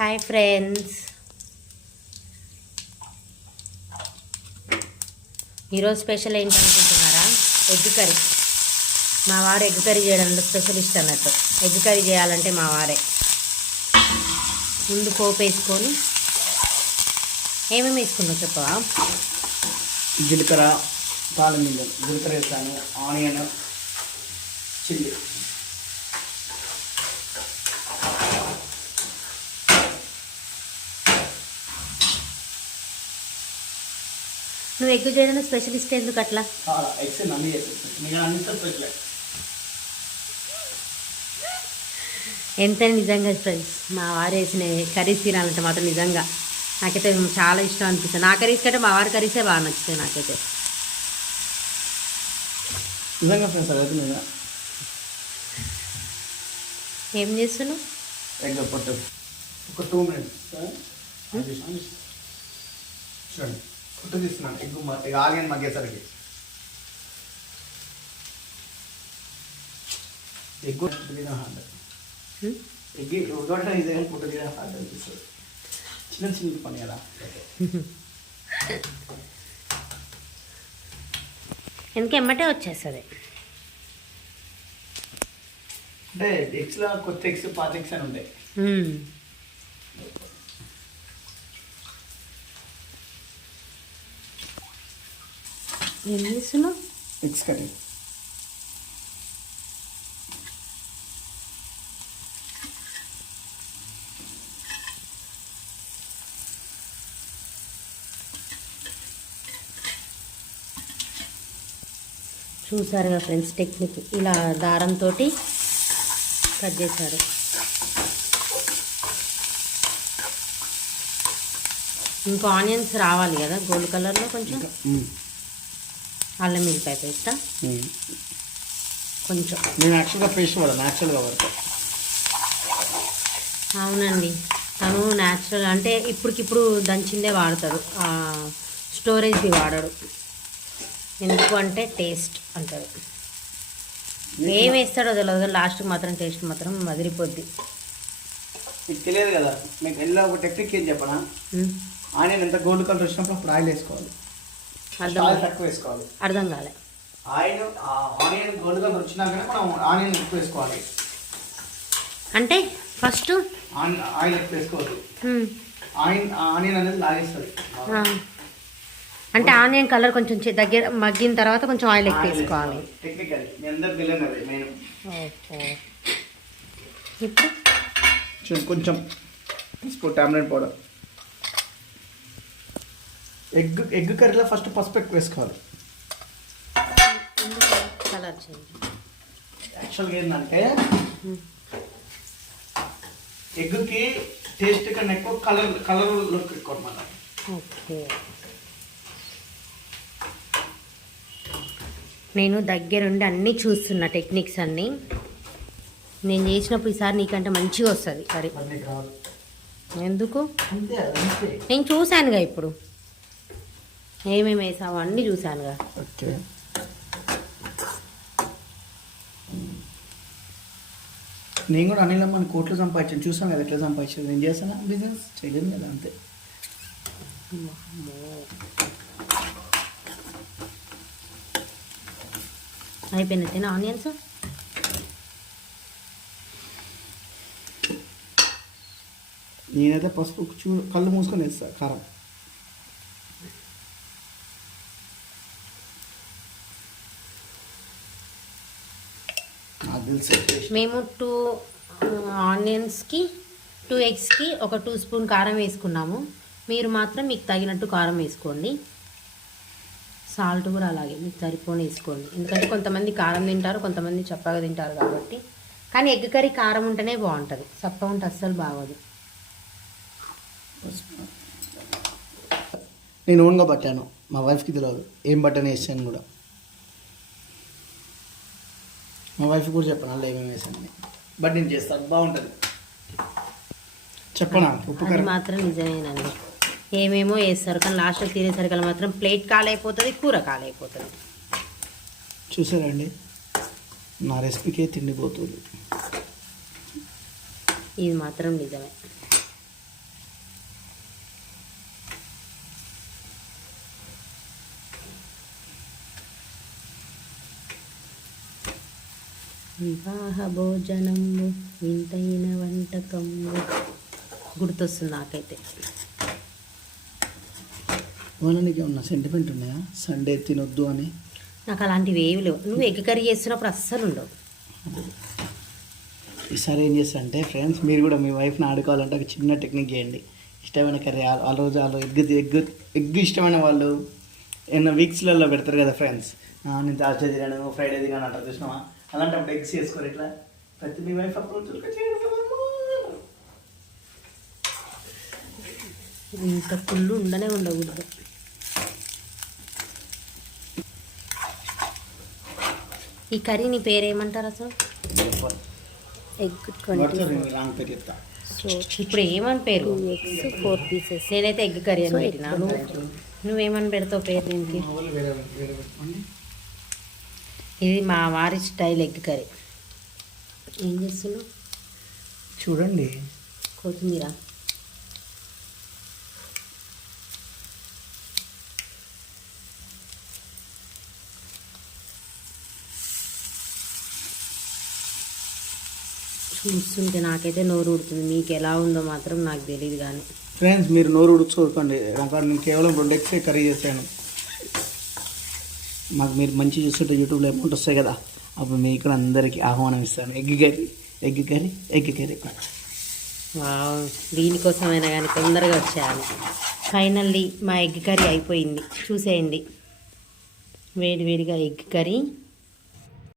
Hi friends ఈరోజు special ఏంటనుకుంటున్నారా? Egg curry. మా వారు ఎగ్ కర్రీ చేయడంలో స్పెషలిస్ట్ అన్నట్టు ఎగ్ కర్రీ చేయాలంటే మా వారే. ముందు పోపు వేసుకొని ఏమేమి వేసుకున్నావు చెప్పవా? జీలకర్ర తాళమింజలు జీలకర్ర వేస్తాను ఆనియన్ చిల్లీ. నువ్వు ఎగ్ చేయడంలో స్పెషలిస్ట్ ఎందుకు అట్లా? ఎగ్స్ అన్ని చేసేస్తాను ఎంత నిజంగా ఫ్రెండ్స్ మా వారు వేసిన కర్రీస్ తినాలంటే మాత్రం నిజంగా. నాకైతే చాలా ఇష్టం అనిపిస్తుంది. నా కర్రీస్ కంటే మా వారి కర్రీసే బాగా నచ్చుతాయి నాకైతే. నిజంగా ఫ్రెండ్స్ అదైతే నిజంగా ఏం చేస్తున్నావు? ఎగ్ పొట్టు. ఒక టూ మినిట్స్ చూడండి. పొట్టు తీస్తున్నాను. ఎగ్ ఎగ్ ఆనియన్ మగ్గేసరికి. ఎగ్ పొట్టు తీయడం హార్డ్ ఉడకడం కానీ పొట్టు తీయడం హార్డ్ అనిపిస్తుంది. చిన్న చిన్న పని కదా. ఎందుకు ఎమ్మటే వచ్చేస్తుంది? అంటే ఎగ్స్లో కొత్త ఎగ్స్ పాత ఎగ్స్ అని ఉంటాయి. ఏం చేస్తున్నావు? ఎగ్స్ కర్రీ చూసారుగా ఫ్రెండ్స్ టెక్నిక్. ఇలా దారంతో కట్ చేశారు. ఇంకా ఆనియన్స్ రావాలి కదా గోల్డ్ కలర్లో కొంచెం? అల్లం మిరపకాయ పేస్టా? కొంచెం. నేను యాక్చువల్గా పేస్ట్ వాడా న్యాచురల్గా వాడతా అవునండి. తను న్యాచురల్ అంటే ఇప్పటికిప్పుడు దంచిందే వాడతాడు స్టోరేజ్ది వాడడు ఎందుకు అంటే టేస్ట్ అంటాడు ఏం వేస్తాడో తెలియదు లాస్ట్కి మాత్రం టేస్ట్ మాత్రం వదిలిపోద్ది మీకు తెలియదు కదా మీకు ఎలా ఒక టెక్నిక్ ఏం చెప్పనా? ఉమ్, ఆనియన్ ఎంత గోల్డ్ కలర్ వచ్చినప్పుడు అప్పుడు ఆయిల్ వేసుకోవాలి. అర్థం తక్కువ వేసుకోవాలి. అర్థం కాలే. ఆయిల్ ఆనియన్ గోల్డ్ కలర్ వచ్చినాకనే మనం ఆనియన్ ఎక్కువ వేసుకోవాలి. అంటే ఫస్ట్ ఆయిల్ ఎక్కువ వేసుకోవద్దు. ఆయిల్ ఆనియన్ అనేది లాగేస్తుంది. అంటే ఆనియన్ కలర్ కొంచెం దగ్గర మగ్గిన తర్వాత కొంచెం ఆయిల్ ఎక్కువ వేసుకోవాలి. ఇప్పుడు? కొంచెం టాబ్లెట్ పౌడర్. ఎగ్ ఎగ్ కర్రీలో ఫస్ట్ పసుపు ఎక్కువ వేసుకోవాలి. కలర్ యాక్చువల్గా ఏంటంటే ఎగ్కి టేస్ట్ కన్నా ఎక్కువ కలర్ కలర్ లుక్ ఎక్కువ అనమాట ఓకే. నేను దగ్గరుండి అన్నీ చూస్తున్నా టెక్నిక్స్ అన్నీ. నేను చేసినప్పుడు ఈసారి నీకంటే మంచిగా వస్తుంది. కర్రీ ఎందుకు? నేను చూశానుగా ఇప్పుడు. ఏమేమి వేసావో అన్నీ చూశానుగా. ఓకే. నేను కూడా అనిల్ అమ్మని కోట్లు సంపాదించాను. చూసాను కదా ఎట్లా సంపాదించాను నేను చేస్తాను బిజినెస్ చేయను కదా అంతే. అయిపోయినట్టేనా ఆనియన్స్. నేనైతే పసుపు చూ కళ్ళు మూసుకొని వేస్తా కారం. మేము టూ ఆనియన్స్కి టూ ఎగ్స్కి ఒక టూ స్పూన్ కారం వేసుకున్నాము. మీరు మాత్రం మీకు తగినట్టు కారం వేసుకోండి. సాల్ట్ కూడా అలాగే మీకు సరిపోని వేసుకోండి. ఎందుకంటే కొంతమంది కారం తింటారు కొంతమంది చప్పగా తింటారు కాబట్టి. కానీ ఎగ్ కర్రీ కారం ఉంటేనే బాగుంటుంది. చప్ప ఉంటే అస్సలు బాగోదు. నేను ఓన్గా పట్టాను. మా వైఫ్కి తెలియదు ఏం పట్టాను వేసాను కూడా. మా వైఫ్ కూడా చెప్పాను అలా ఏమేమి వేసానని బట్ నేను చేస్తాను బాగుంటుంది. చెప్పనా ఉప్పు అది కారం? మాత్రం నిజమేనండి. ఏమేమో వేస్తారు కానీ లాస్ట్లో తినేసరికి మాత్రం ప్లేట్ కాలైపోతుంది కూర కాలైపోతుంది. చూసారండి నా రెసిపీకే తిండిపోతుంది ఇది మాత్రం నిజమే. వివాహ భోజనము వింతైన వంటకము. గుర్తొస్తుంది నాకైతే. వాళ్ళ నీకు ఏమన్నా సెంటిమెంట్ ఉన్నాయా? సండే తినొద్దు అని? నాకు అలాంటివి ఏవి లేవు. నువ్వు ఎగ్ కర్రీ చేస్తున్నప్పుడు అస్సలు ఉండవు. ఈసారి ఏం చేస్తా అంటే ఫ్రెండ్స్ మీరు కూడా మీ వైఫ్ని ఆడుకోవాలంటే ఒక చిన్న టెక్నిక్ చేయండి. ఇష్టమైన కర్రీ ఆ రోజు వాళ్ళు ఎగ్ ఎగ్ ఎగ్ ఇష్టమైన వాళ్ళు ఏమన్నా వీక్స్లలో పెడతారు కదా ఫ్రెండ్స్ నేను తాజా తినాను ఫ్రైడే తినాను అంటారు చూసినావా? అలాంటప్పుడు ఎగ్స్ చేసుకోరు ఇట్లా ప్రతి మీ వైఫ్ అప్పుడు ఇంత ఫుల్ ఉండనే ఉండకూడదు. ఈ కర్రీని పేరేమంటారు అసలు? ఎగ్ ట్వంటీ సో ఇప్పుడు ఏమని పేరు? Eggs four pieces. నేనైతే ఎగ్ కర్రీ అని పెట్టినా. నువ్వేమని పెడతావు పేరు దీనికి మా వాళ్ళు వేరే వేరే పెట్టుకోండి ఇది మా వారి స్టైల్ ఎగ్ కర్రీ. ఏం చేస్తున్నావు? చూడండి. కొత్తిమీర. చూస్తుంటే నాకైతే నోరు ఉడుతుంది మీకు ఎలా ఉందో మాత్రం నాకు తెలియదు కానీ. ఫ్రెండ్స్ మీరు నోరు ఉడుచుకోకండి నాకు నేను కేవలం రెండు ఎగ్స్ కర్రీ చేశాను. మాకు మీరు మంచి చూస్తుంటే యూట్యూబ్లో అమౌంట్ వస్తాయి కదా అప్పుడు మీ కూడా అందరికీ ఆహ్వానం ఇస్తాను. Egg curry egg curry egg curry దీనికోసమైనా కానీ తొందరగా వచ్చేయాలి. ఫైనల్లీ మా ఎగ్ కర్రీ అయిపోయింది. చూసేయండి. వేడి వేడిగా ఎగ్ కర్రీ.